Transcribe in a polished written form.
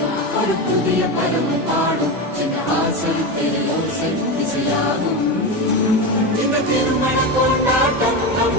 பொங்கிடும் ஒரு புதிய பருவம் பாடும் சின்ன ஆசை பெரியோசை இசையாகும் இந்த திருமண கொண்டாட்டம் நம்